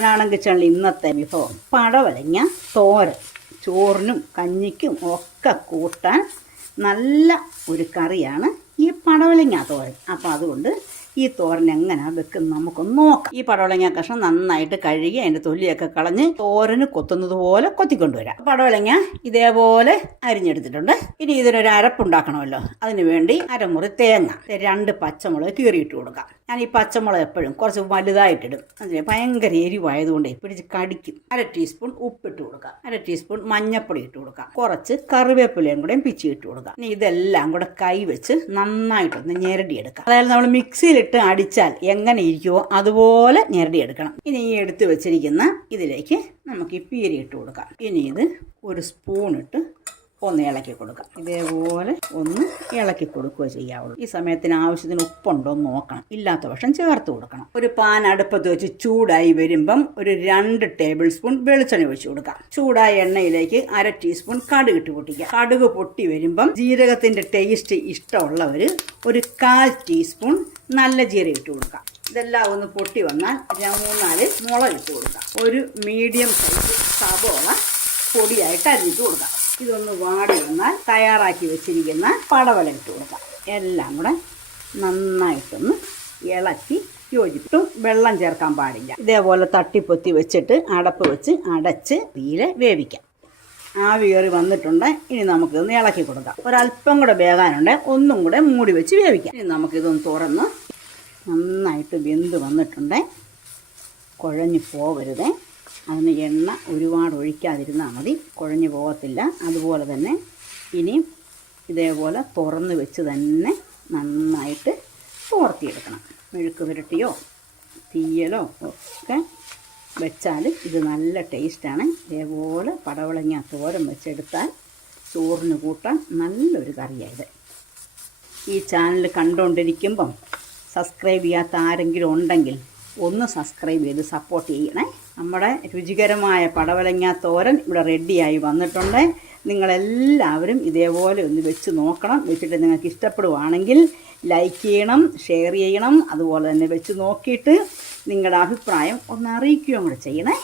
മലയാളം കിച്ചണിൽ ഇന്നത്തെ വിഭവം. പടവലങ്ങ തോരൻ ചോറിനും കഞ്ഞിക്കും ഒക്കെ കൂട്ടാൻ നല്ല ഒരു കറിയാണ് ഈ പടവലങ്ങ തോരൻ. അപ്പോൾ അതുകൊണ്ട് ഈ തോരൻ എങ്ങനെയാണ് വെക്കുന്നത് നമുക്കൊന്ന് നോക്കാം. ഈ പടവലങ്ങ കഷ്ണം നന്നായിട്ട് കഴുകി അതിന്റെ തൊലിയൊക്കെ കളഞ്ഞ് തോരന് കൊത്തുന്നത് പോലെ കൊത്തിക്കൊണ്ടുവരാം. പടവലങ്ങ ഇതേപോലെ അരിഞ്ഞെടുത്തിട്ടുണ്ട്. ഇനി ഇതിനൊരു അരപ്പുണ്ടാക്കണമല്ലോ അതിന് വേണ്ടി അരമുറി തേങ്ങ. രണ്ട് പച്ചമുളക് കീറിയിട്ട് കൊടുക്കാം. ഞാൻ ഈ പച്ചമുളക് എപ്പോഴും കുറച്ച് വലുതായിട്ടിടും. അതിന് ഭയങ്കര എരിവായതുകൊണ്ട് പിടിച്ച് കടിക്കും. അര ടീസ്പൂൺ ഉപ്പിട്ട് കൊടുക്കാം. അര ടീസ്പൂൺ മഞ്ഞപ്പൊടി ഇട്ട് കൊടുക്കാം. കുറച്ച് കറിവേപ്പിലയും കൂടെ പിച്ചി ഇട്ട് കൊടുക്കാം. ഇനി ഇതെല്ലാം കൂടെ കൈ വെച്ച് നന്നായിട്ടൊന്ന് ഞെരടിയെടുക്കാം. അതായത് നമ്മൾ മിക്സിയിലിട്ട് അടിച്ചാൽ എങ്ങനെ ഇരിക്കുമോ അതുപോലെ ഞെരടിയെടുക്കണം. ഇനി ഈ എടുത്ത് വെച്ചിരിക്കുന്ന ഇതിലേക്ക് നമുക്ക് ഈ പീരി ഇട്ട് കൊടുക്കാം. ഇനി ഇത് ഒരു സ്പൂൺ ഇട്ട് ഒന്ന് ഇളക്കി കൊടുക്കാം. ഇതേപോലെ ഒന്ന് ഇളക്കി കൊടുക്കുക ചെയ്യാവുള്ളൂ. ഈ സമയത്തിന് ആവശ്യത്തിന് ഉപ്പുണ്ടോ എന്ന് നോക്കണം. ഇല്ലാത്ത പക്ഷം ചേർത്ത് കൊടുക്കണം. ഒരു പാൻ അടുപ്പത്ത് വെച്ച് ചൂടായി വരുമ്പം ഒരു രണ്ട് ടേബിൾ സ്പൂൺ വെളിച്ചെണ്ണ ഒഴിച്ചു കൊടുക്കാം. ചൂടായ എണ്ണയിലേക്ക് അര ടീസ്പൂൺ കടുക് ഇട്ട് പൊട്ടിക്കുക കടുക് പൊട്ടി വരുമ്പം ജീരകത്തിന്റെ ടേസ്റ്റ് ഇഷ്ടമുള്ളവർ ഒരു കാൽ ടീസ്പൂൺ നല്ല ജീരകം ഇട്ട് കൊടുക്കാം. ഇതെല്ലാം ഒന്ന് പൊട്ടി വന്നാൽ മൂന്നാൽ മുളക് ഇട്ട് കൊടുക്കാം. ഒരു മീഡിയം സൈസ് സബോള പൊടിയായിട്ട് അരിഞ്ഞിട്ട് കൊടുക്കാം. ഇതൊന്ന് വാടി വന്നാൽ തയ്യാറാക്കി വെച്ചിരിക്കുന്ന പടവല ഇട്ട് കൊടുക്കാം. എല്ലാം കൂടെ നന്നായിട്ടൊന്ന് ഇളക്കി യോജിപ്പിട്ടും. വെള്ളം ചേർക്കാൻ പാടില്ല. ഇതേപോലെ തട്ടിപ്പൊത്തി വെച്ചിട്ട് അടപ്പ് വെച്ച് അടച്ച് തീരെ വേവിക്കാം. ആവി കയറി വന്നിട്ടുണ്ട്. ഇനി നമുക്കിതൊന്ന് ഇളക്കി കൊടുക്കാം. ഒരല്പം കൂടെ വേകാനുണ്ട്. ഒന്നും കൂടെ മൂടി വെച്ച് വേവിക്കാം. ഇനി നമുക്കിതൊന്ന് തുറന്ന് നന്നായിട്ട് വെന്ത് വന്നിട്ടുണ്ട്. കുഴഞ്ഞു പോകരുതേ അതിന് എണ്ണ ഒരുപാട് ഒഴിക്കാതിരുന്നാൽ മതി. കുഴഞ്ഞു പോകത്തില്ല. അതുപോലെ തന്നെ ഇനി ഇതേപോലെ തുറന്ന് വെച്ച് തന്നെ നന്നായിട്ട് തോർത്തിയെടുക്കണം. മെഴുക്ക് പുരട്ടിയോ തീയലോ ഒക്കെ വെച്ചാൽ ഇത് നല്ല ടേസ്റ്റാണ് ഇതേപോലെ പടവളങ്ങ തോരൻ വെച്ചെടുത്താൽ ചോറിന് കൂട്ടാൻ നല്ലൊരു കറിയായത് ഈ ചാനൽ കണ്ടുകൊണ്ടിരിക്കുമ്പം സബ്സ്ക്രൈബ് ചെയ്യാത്ത ആരെങ്കിലും ഉണ്ടെങ്കിൽ ഒന്ന് സബ്സ്ക്രൈബ് ചെയ്ത് സപ്പോർട്ട് ചെയ്യണേ. നമ്മുടെ രുചികരമായ പടവലങ്ങ തോരൻ ഇവിടെ റെഡിയായി വന്നിട്ടുണ്ട്. നിങ്ങളെല്ലാവരും ഇതേപോലെ ഒന്ന് വെച്ച് നോക്കണം. വെച്ചിട്ട് നിങ്ങൾക്ക് ഇഷ്ടപ്പെടുവാണെങ്കിൽ ലൈക്ക് ചെയ്യണം ഷെയർ ചെയ്യണം അതുപോലെ തന്നെ വെച്ച് നോക്കിയിട്ട് നിങ്ങളുടെ അഭിപ്രായം ഒന്ന് അറിയിക്കുകയും കൂടെ ചെയ്യണേ.